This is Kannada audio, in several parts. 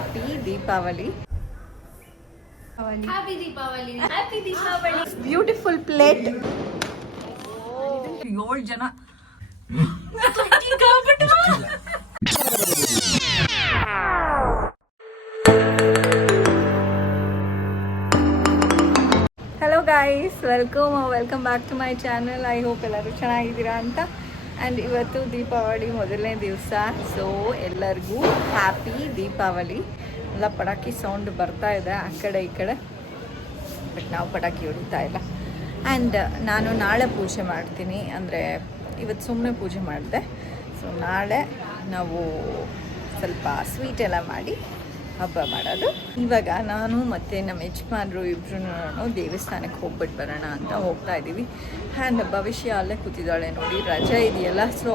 Happy Deepavali. Happy Deepavali. Happy Deepavali. Beautiful plate. 7 ಜನ. Hello guys, welcome back to my channel. I hope ಎಲ್ಲರೂ ಚೆನ್ನಾಗಿದ್ದೀರಾ ಅಂತ. ಆ್ಯಂಡ್ ಇವತ್ತು ದೀಪಾವಳಿ ಮೊದಲನೇ ದಿವಸ. ಸೊ ಎಲ್ಲರಿಗೂ ಹ್ಯಾಪಿ ದೀಪಾವಳಿ. ಎಲ್ಲ ಪಟಾಕಿ ಸೌಂಡ್ ಬರ್ತಾ ಇದೆ ಆ ಕಡೆ ಈ ಕಡೆ, ಬಟ್ ನಾವು ಪಟಾಕಿ ಹೊಡಿತಾ ಇಲ್ಲ. ಆ್ಯಂಡ್ ನಾನು ನಾಳೆ ಪೂಜೆ ಮಾಡ್ತೀನಿ, ಅಂದರೆ ಇವತ್ತು ಸುಮ್ಮನೆ ಪೂಜೆ ಮಾಡಿದೆ. ಸೊ ನಾಳೆ ನಾವು ಸ್ವಲ್ಪ ಸ್ವೀಟ್ ಎಲ್ಲ ಮಾಡಿ ಹಬ್ಬ ಮಾಡೋದು. ಇವಾಗ ನಾನು ಮತ್ತು ನಮ್ಮ ಯಜಮಾನ್ರು ಇಬ್ಬರೂ ದೇವಸ್ಥಾನಕ್ಕೆ ಹೋಗ್ಬಿಟ್ಟು ಬರೋಣ ಅಂತ ಹೋಗ್ತಾ ಇದ್ದೀವಿ. ಆ್ಯಂಡ್ ಭವಿಷ್ಯ ಅಲ್ಲೇ ಕೂತಿದ್ದಾಳೆ ನೋಡಿ, ರಜೆ ಇದೆಯಲ್ಲ. ಸೊ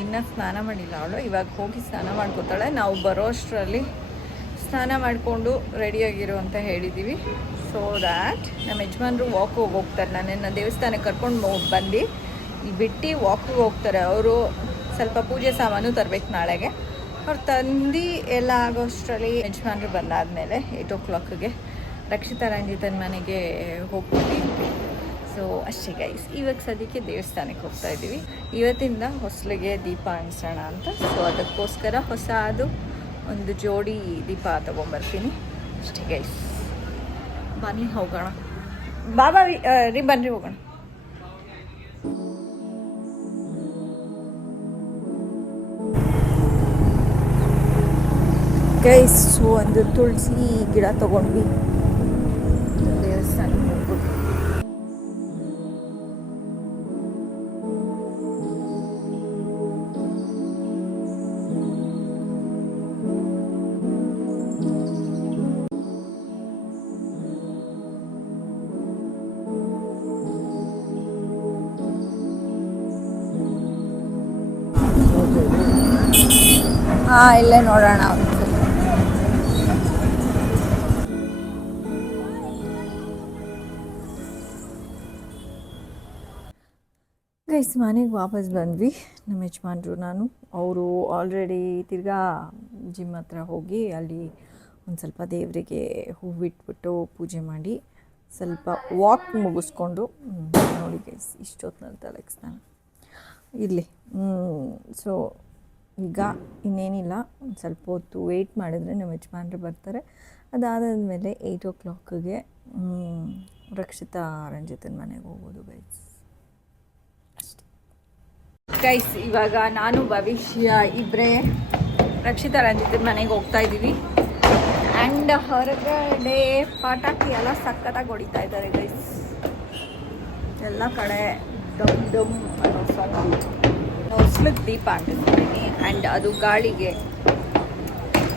ಇನ್ನೂ ಸ್ನಾನ ಮಾಡಿಲ್ಲ ಅವಳು. ಇವಾಗ ಹೋಗಿ ಸ್ನಾನ ಮಾಡ್ಕೋತಾಳೆ. ನಾವು ಬರೋ ಅಷ್ಟರಲ್ಲಿ ಸ್ನಾನ ಮಾಡಿಕೊಂಡು ರೆಡಿಯಾಗಿರು ಅಂತ ಹೇಳಿದ್ದೀವಿ. ಸೊ ದ್ಯಾಟ್ ನಮ್ಮ ಯಜಮಾನ್ರು ವಾಕಿಗೆ ಹೋಗ್ತಾರೆ. ನನ್ನನ್ನು ದೇವಸ್ಥಾನಕ್ಕೆ ಕರ್ಕೊಂಡು ಬಂದು ಇಲ್ಲಿ ಬಿಟ್ಟು ವಾಕಿಗೆ ಹೋಗ್ತಾರೆ. ಅವರು ಸ್ವಲ್ಪ ಪೂಜೆ ಸಾಮಾನು ತರಬೇಕು ನಾಳೆಗೆ. ಅವ್ರು ತಂದು ಎಲ್ಲ ಆಗೋಷ್ಟರಲ್ಲಿ ಯಜಮಾನ್ರು ಬಂದಾದಮೇಲೆ 8 o'clockಗೆ ರಕ್ಷಿತಾ ರಂಜಿತನ ಮನೆಗೆ ಹೋಗ್ತೀವಿ. ಸೊ ಅಷ್ಟೇ ಗೈಸ್, ಇವಾಗ ಸದ್ಯಕ್ಕೆ ದೇವಸ್ಥಾನಕ್ಕೆ ಹೋಗ್ತಾ ಇದ್ದೀವಿ. ಇವತ್ತಿಂದ ಹೊಸಲಿಗೆ ದೀಪ ಅಂಟಿಸೋಣ ಅಂತ. ಸೊ ಅದಕ್ಕೋಸ್ಕರ ಹೊಸದು ಒಂದು ಜೋಡಿ ದೀಪ ತೊಗೊಂಬರ್ತೀನಿ ಅಷ್ಟೇ ಗೈಸ್. ಬನ್ನಿ ಹೋಗೋಣ. ಬಾಬಾ ರೀ ಬನ್ನಿರಿ ಹೋಗೋಣ. ಗೈಸ್ ಒಂದು ತುಳಸಿ ಗಿಡ ತೊಗೊಂಡ್ವಿ, ದೇವಸ್ಥಾನಕ್ಕೆ ಹೋಗ್ಬಿಟ್ಟು. ಹಾಂ, ಇಲ್ಲೇ ನೋಡೋಣ. ಗೈಸ್ ಮನೆಗೆ ವಾಪಸ್ ಬಂದ್ವಿ, ನಮ್ಮ ಯಜಮಾನ್ರು ನಾನು. ಅವರು ಆಲ್ರೆಡಿ ತಿರ್ಗಾ ಜಿಮ್ ಹತ್ರ ಹೋಗಿ ಅಲ್ಲಿ ಒಂದು ಸ್ವಲ್ಪ ದೇವರಿಗೆ ಹೂವಿಟ್ಬಿಟ್ಟು ಪೂಜೆ ಮಾಡಿ ಸ್ವಲ್ಪ ವಾಕ್ ಮುಗಿಸ್ಕೊಂಡು ನೋಡಿ ಗೈಸ್, ಇಷ್ಟೊತ್ತಿನಲ್ಲಿ ತಲೆಗೆ ಸ್ನಾನ ಇರಲಿ. ಸೊ ಈಗ ಇನ್ನೇನಿಲ್ಲ, ಒಂದು ಸ್ವಲ್ಪ ಹೊತ್ತು ವೆಯ್ಟ್ ಮಾಡಿದ್ರೆ ನಮ್ಮ ಯಜಮಾನ್ರು ಬರ್ತಾರೆ. ಅದಾದಮೇಲೆ 8 o'clockಗೆ ರಕ್ಷಿತಾ ರಂಜಿತನ ಮನೆಗೆ ಹೋಗೋದು ಗೈಸ್. ಗೈಸ್ ಇವಾಗ ನಾನು ಭವಿಷ್ಯ ಇಬ್ಬರೇ ರಕ್ಷಿತಾ ರಂಜಿತನ ಮನೆಗೆ ಹೋಗ್ತಾ ಇದ್ದೀವಿ. ಆ್ಯಂಡ್ ಹೊರಗಡೆ ಪಟಾಕಿ ಎಲ್ಲ ಸಖತ್ತಾಗಿ ಹೊಡಿತಾ ಇದ್ದಾರೆ ಗೈಸ್. ಎಲ್ಲ ಕಡೆ ಡಮ್ ಡಮ್ ಅನ್ನೋ ಸೌಂಡ್. ಹೊಸ್ಲಿಗೆ ದೀಪ ಅಂಟಿಸ್ತೀನಿ ಆ್ಯಂಡ್ ಅದು ಗಾಳಿಗೆ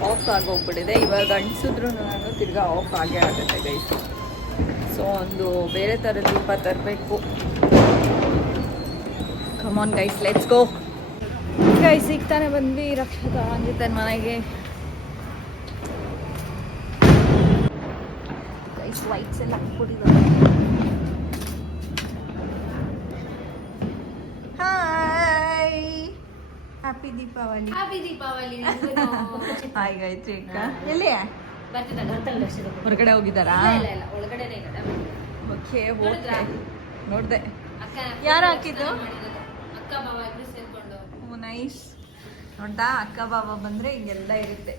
ಆಫ್ ಆಗೋಗ್ಬಿಟ್ಟಿದೆ. ಇವಾಗ ಅಂಟಿಸಿದ್ರು ನಾನು ತಿರ್ಗಾ ಆಫ್ ಆಗೇ ಆಗುತ್ತೆ ಗೈಸ್. ಸೊ ಒಂದು ಬೇರೆ ಥರ ದೀಪ ತರಬೇಕು. Come on guys, let's go. Guys ಈಗ ತಾನೇ ಬಂದ್ವಿ ರಕ್ಷಿತಾ ರಂಜಿತನ ಮನೆಗೆ. ಗೈಸ್ ಲೈಟ್ಸ್ ಎಲ್ಲ ಹಾಕ್ಬಿಟ್ಟಿದ್ದಾರೆ. Hi, happy Deepavali. Happy Deepavali. Hi Gayathri ಅಕ್ಕ ಎಲ್ಲಿ ಹೊರಗಡೆ ಹೋಗಿದ್ದಾರಾ? ಒಳಗಡೆನೇ ಓಕೆ ಓಕೆ, ನೋಡಿದೆ. ಯಾರು ಹಾಕಿದ್ದು? ಅಕ್ಕ ಬಾವ ಇಬ್ರು ಸೇರ್ಕೊಂಡು. ನೈಸ್. ನೋಡ್ದಾ, ಅಕ್ಕ ಬಾವ ಬಂದರೆ ಹಿಂಗೆಲ್ಲ ಇರುತ್ತೆ.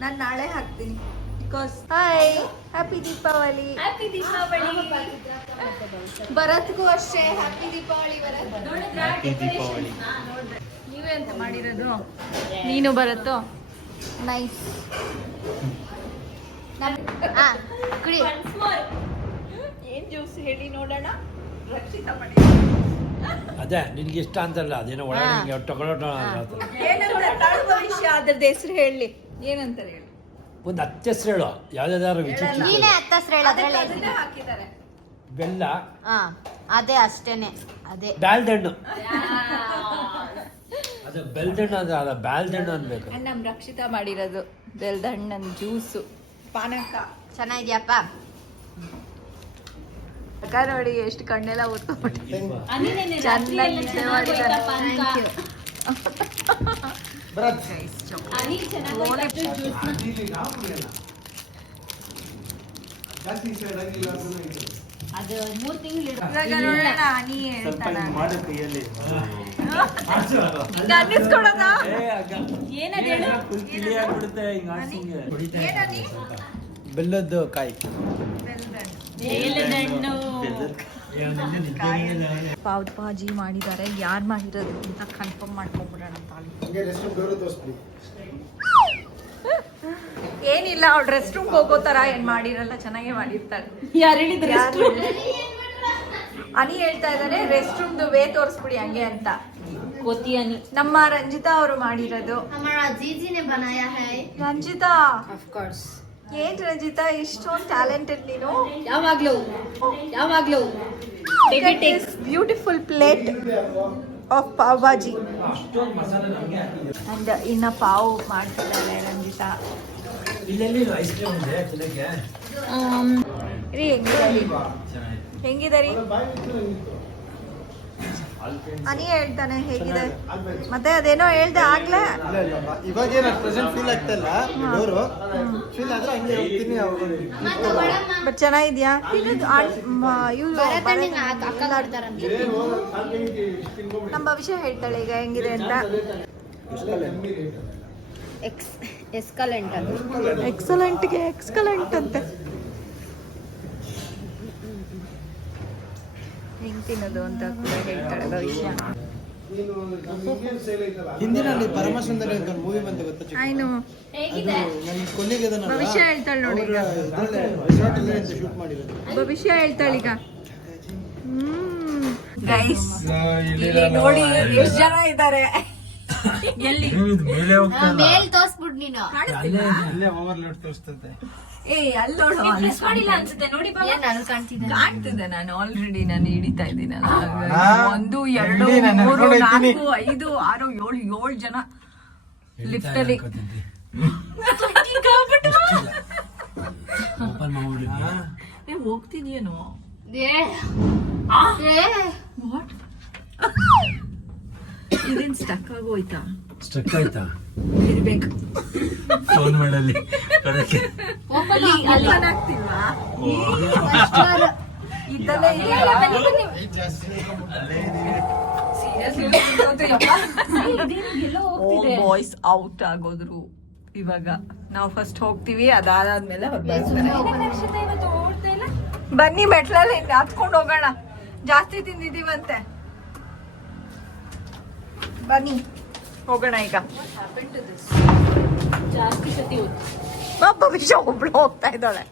ನಾನು ನಾಳೆ ಹಾಕ್ತೀನಿ because. Hi, happy Deepavali. Happy Deepavali. ಭರತ್ಗೂ ಅಷ್ಟೇ ಹ್ಯಾಪಿ ದೀಪಾವಳಿ. ಹ್ಯಾಪಿ ದೀಪಾವಳಿ. ನೀವೇ ಅಂತ ಮಾಡಿರೋದು? ನೀನು ಭರತ್ತು? ನೈಸ್. ಕುಡಿ. ಏನ್ ಜ್ಯೂಸ್ ಹೇಳಿ ನೋಡೋಣ. ರಕ್ಷಿತಾ ಮಾಡಿ ಅದೇ ನಿನ್ಗೆ ಇಷ್ಟ ಅಂತಲ್ಲ, ಅದೇನೋ ಒಳಗೆ ತಗೊಳ್ಳೋಣ. ಭವಿಷ್ಯ ಅದ್ರದ್ದು ಹೆಸರು ಹೇಳಿ, ಏನಂತಾರೆ ಹೇಳಿ. ಒಂದು 10 ಹೆಸರು ಹೇಳು, ಯಾವ್ದಾದ್ರು ವಿಚಿತ್ರ. ನೀನೇ 10 ಹೆಸರು ಹೇಳು. ಅದ್ರಲ್ಲಿ ಹಾಕಿದ್ದಾರೆ ಬೆಲ್ಲ, ಅದೇ ಅಷ್ಟೇನೆ. ಅದೇ ಬ್ಯಾಲ್ದಣ್ಣು. ಅದು ಬೆಲ್ದಣ್ಣು ಅಂದ್ರೆ ಅದ ಬ್ಯಾಲ್ದಣ್ಣು ಅನ್ಬೇಕು. ನಮ್ಮ ರಕ್ಷಿತಾ ಮಾಡಿರೋದು ಬೆಲ್ದಣ್ಣನ ಜ್ಯೂಸು ಪಾನಕ. ಚೆನ್ನಾಗಿದ್ಯಪ್ಪ. ಅಕ್ಕ ನೋಡಿ ಎಷ್ಟು ಕಣ್ಣೆಲ್ಲ ಊದ್ಕೊಂಡ್ಬಿಟ್ಟು ಬಾ ಅದು 3 ತಿಂಗಳು ಇವಾಗ ನೋಡೋಣ ಹನಿ ಹೇಳ್ತಾನ ಅನ್ನಿಸ್ಕೊಡೋದ ಏನದು ಹೇಳು ಏನನಿ ಬೆಲ್ಲದ್ದು ಕಾಯಿ ಏಲದಣ್ಣು ಪಾವ್ ಭಾಜಿ ಮಾಡಿದ್ದಾರೆ ಯಾರು ಮಾಡಿರೋದು ಅಂತ ಕನ್ಫರ್ಮ್ ಮಾಡ್ಕೊಂಡ್ಬಿಡೋಣ ಏನಿಲ್ಲ ಅವ್ಳು ರೆಸ್ಟ್ ರೂಮ್ ಹೋಗೋ ತರ ಏನ್ ಮಾಡಿರಲ್ಲ, ಚೆನ್ನಾಗೇ ಮಾಡಿರ್ತಾಳೆ. ಯಾರು ಹೇಳಿದ್ರು ಅನಿ ಹೇಳ್ತಾ ಇದ್ದಾರೆ ರೆಸ್ಟ್ ರೂಮ್ದು ವೇ ತೋರಿಸ್ಬಿಡಿ ಹಂಗೆ ಅಂತ. ಕೋತಿ ಅನಿ ನಮ್ಮ ರಂಜಿತಾ ಅವರು ಮಾಡಿರೋದು. हमारा जीजी ने बनाया है ರಂಜಿತಾ, of course ಏನ್ ರಂಜಿತಾ ಇಷ್ಟೊಂದು ಟ್ಯಾಲೆಂಟೆಡ್ ನೀನು. ಯಾವಾಗ್ಲೂ beautiful plate of pav bhaji and ಇನ್ನ ಪಾವ್ ಮಾಡ್ತಿದ್ದಾರೆ ರಂಜಿತಾ. ಐಸ್ ಕ್ರೀಮ್ ಇದೆ ತಿನ್ನಕ್ಕೆ ರೀ ಹೆಂಗಿದಾರಿ ಅನಿ ಹೇಳ್ತಾನೆ ಹೇಗಿದೆ ಮತ್ತೆ ಅದೇನೋ ಹೇಳ್ದೆ ಆಗ್ಲೇ. ಇವಾಗ ಏನು ಪ್ರೆಸೆಂಟ್ ಫೀಲ್ ಆಗ್ತಾ ಇಲ್ಲ, ಡೋರು ಫೀಲ್ ಆದ್ರೆ ಹಂಗೆ ಹೋಗ್ತೀನಿ. ಬಟ್ ಚೆನ್ನಾಗಿದ್ಯಾ ನಮ್ಮ ಭವಿಷ್ಯ ಹೇಳ್ತಾಳೆ ಈಗ ಹೆಂಗಿದೆ ಅಂತ. ಎಕ್ಸಲೆಂಟ್ ಅದು ಎಕ್ಸಲೆಂಟ್ಗೆ ಎಕ್ಸಲೆಂಟ್ ಅಂತೆ. ಹೆಂಗ್ ತಿನ್ನೋದು ಅಂತ ಕೂಡ ಹೇಳ್ತಾಳೆ ಭವಿಷ್ಯ. ಹಿಂದಿನಲ್ಲಿ ಪರಮಸುಂದರಿ ಅಂತ ಒಂದು ಮೂವಿ ಬಂತು ಗೊತ್ತಾ? ಆಯ್ನು ನನ್ನ ಕೊನೆಗೆ ಭವಿಷ್ಯ ಹೇಳ್ತಾಳೆ ನೋಡಿ ಈಗ. ಶೂಟ್ ಮಾಡಿರೋದು. ಭವಿಷ್ಯ ಹೇಳ್ತಾಳೀಗ. ಗೈಸ್ ಇಲ್ಲಿ ನೋಡಿ ಎಷ್ಟು ಜನ ಇದ್ದಾರೆ. ಮೇಲ್ ತೋರ್ಸ್ಬಿಡ್ ನೀನು ಅಲ್ಲೇ ಓವರ್ಲೋಡ್ ತೋರಿಸ್ತದೆ. ಏ ಅಲ್ಲಿ ನೋಡು ಅನ್ಸುತ್ತೆ ನೋಡಿ ಏನ್ ನಾನು ಕಾಣ್ತಿದ್ದೆ ಕಾಣ್ತಿದ್ದೆ. ನಾನು ಆಲ್ರೆಡಿ ನಾನು ಹಿಡಿತಾ ಇದ್ದೀನಿ. 1 2 ಇಲ್ಲಿ ನಾನು 3 ನೋಡಿದ್ದೀನಿ. 4 5 6 7 ಜನ ಲಿಫ್ಟ್ ಅಲ್ಲಿ. ಓಪನ್ ಮಾಡ್ಬಿಡಿ. ಹೋಗ್ತಿದ್ಯೇನೋ ವಾಟ್ ಇದೇನ್ ಸ್ಟಕ್ ಆಗೋಯ್ತಾ? ಸ್ಟ್ರಕ್ ಆಯ್ತಾ? ಇರ್ಬೇಕು. ಫೋನ್ ಮಾಡಲಿ ಓಪನ್ ಆಗ್ತಿಲ್ವಾ? ಇದೆಲ್ಲ ಬಾಯ್ಸ್ ಔಟ್ ಆಗೋದ್ರು. ಇವಾಗ ನಾವು ಫಸ್ಟ್ ಹೋಗ್ತೀವಿ, ಅದಾದ್ಮೇಲೆ ಬನ್ನಿ ಮೆಟ್ಲಲ್ಲಿ ಹತ್ಕೊಂಡು ಹೋಗೋಣ. ಜಾಸ್ತಿ ತಿಂದಿದೀವಂತೆ, ಬನ್ನಿ ಹೋಗೋಣ ಈಗ. ಜಾಸ್ತಿ ಸತಿ ಭವಿಷ್ಯ ಒಬ್ಳು ಹೋಗ್ತಾ ಇದ್ದಾಳೆ.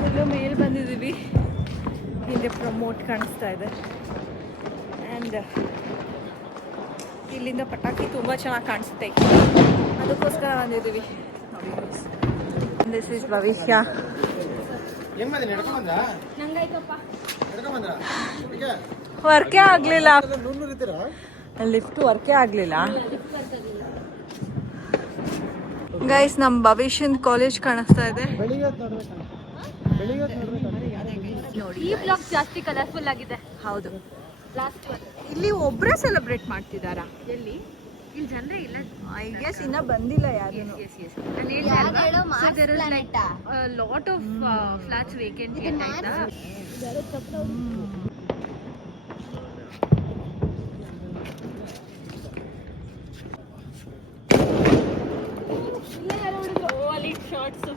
ಫುಲ್ಲು ಮೇಲೆ ಬಂದಿದ್ದೀವಿ. ಹಿಂದೆ ಪ್ರಮೋಟ್ ಕಾಣಿಸ್ತಾ ಇದೆ. ಆ್ಯಂಡ್ ಇಲ್ಲಿಂದ ಪಟಾಕಿ ತುಂಬ ಚೆನ್ನಾಗಿ ಕಾಣಿಸುತ್ತೆ, ಅದಕ್ಕೋಸ್ಕರ ಬಂದಿದ್ದೀವಿ. ದಿಸ್ ಇಸ್ ಭವಿಷ್ಯ. ಏನ್ ಮಾಡಿದೆ? ನಡ್ಕೊಂಬಂದ ವರ್ಕೇ ಆಗಲಿಲ್ಲ, 100 ಇದ್ದೀರಾ? ಲಿಫ್ಟ್ ವರ್ಕೇ ಆಗಲಿಲ್ಲ. ಗೈಸ್ ನಮ್ಮ ಭವಿಷ್ಯನ್ ಕಾಲೇಜ್ ಕಾಣಿಸ್ತಾ ಇದೆ ಬೆಳಿಗ್ಗೆ ನೋಡ್ಬೇಕು. ನೋಡಿ. ಈ ಬ್ಲಾಗ್ ಜಾಸ್ತಿ ಕಲರ್ಫುಲ್ ಆಗಿದೆ. ಹೌದು, ಲಾಸ್ಟ್ ಒನ್. ಇಲ್ಲಿ ಒಬ್ಬರೇ ಸೆಲೆಬ್ರೇಟ್ ಮಾಡ್ತಿದ್ದಾರಾ? ಎಲ್ಲಿ ಇಲ್ಲಿ ಜನರೇ ಇಲ್ಲ. ಐ ಗೆಸ್ ಇನ್ನ ಬಂದಿಲ್ಲ ಯಾರು. ಲಾಟ್ ಆಫ್ ಫ್ಲಾಟ್ಸ್ ವೇಕೆಂಟ್ ಆಯ್ತಾ. ಅಲ್ಲಿ ಶಾರ್ಟ್ಸ್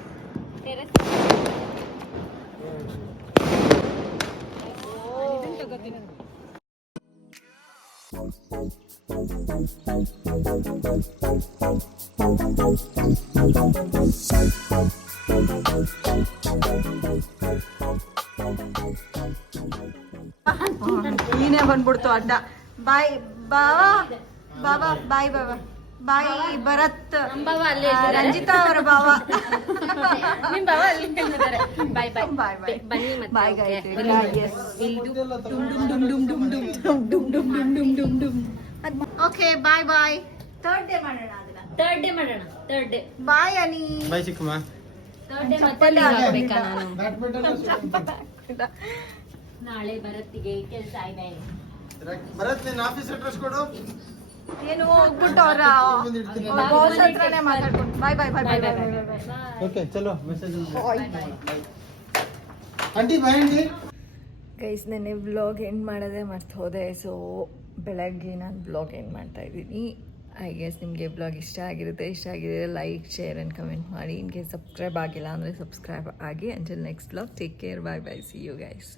ನೀನೇ ಬಂದ್ಬಿಡ್ತು ಅಡ್ಡ. ಬಾಯ್ ಬಾವಾ, ಬಾಬಾ ಬಾಯ್, ಬಾಬಾ ಬಾಯ್ ಭರತ್, ನಮ್ಮ ಭಾವ ಅಲ್ಲೇ ಇದ್ದಾರೆ. ರಂಜಿತಾ ಅವರ ಭಾವ. ನಿಮ್ ಭಾವ ಅಲ್ಲಿ ಇದ್ದಾರೆ. ಬಾಯ್ ಬಾಯ್ ಬಾಯ್ ಬಾಯ್. ಬನ್ನಿ ಮತ್ತೆ. Bye okay. Gayathri. Yes. Okay bye bye. Third day ಮಾಡೋಣ ಅದನ್ನ. ಥರ್ಡ್ ಡೇ ಮಾಡೋಣ. Third day bye Ani. Bye ಚಿಕ್ಕಮ್ಮ. ಥರ್ಡ್ ಡೇ ಮತ್ತೆ leave ಆಗ್ಬೇಕಾ ನಾನು? ಬ್ಯಾಡ್ಮಿಂಟನ್ ನಾಳೆ ಬರತ್ತಿಗೆ ಕೆಲಸ ಇದೆ. ಭರತ್ ನಿನ್ನ ಆಫೀಸ್ ಅಡ್ರೆಸ್ ಕೊಡು. ಏನು ಹೋಗ್ಬಿಟ್ಟು ಅವ್ರ ಬಾಸ್ ಹತ್ರನೇ ಮಾತಾಡ್ಕೊಂಡು bye bye bye bye bye. Okay ಚಲೋ message aunty bye aunty. Guys ನೆನ್ನೆ ವ್ಲಾಗ್ ಎಂಡ್ ಮಾಡೋದೇ ಮರ್ತು ಹೋದೆ. ಸೊ ಬೆಳಗ್ಗೆ ನಾನು ವ್ಲಾಗ್ ಎಂಡ್ ಮಾಡ್ತಾ ಇದ್ದೀನಿ. ಐ ಗೆಸ್ ನಿಮಗೆ ವ್ಲಾಗ್ ಇಷ್ಟ ಆಗಿರುತ್ತೆ. ಇಷ್ಟ ಆಗಿದ್ರೆ ಲೈಕ್, ಶೇರ್ ಆ್ಯಂಡ್ ಕಮೆಂಟ್ ಮಾಡಿ. ಇನ್ ಕೇಸ್ ಸಬ್ಸ್ಕ್ರೈಬ್ ಆಗಿಲ್ಲ ಅಂದರೆ ಸಬ್ಸ್ಕ್ರೈಬ್ ಆಗಿ. Until next vlog, take care, bye bye, see you guys.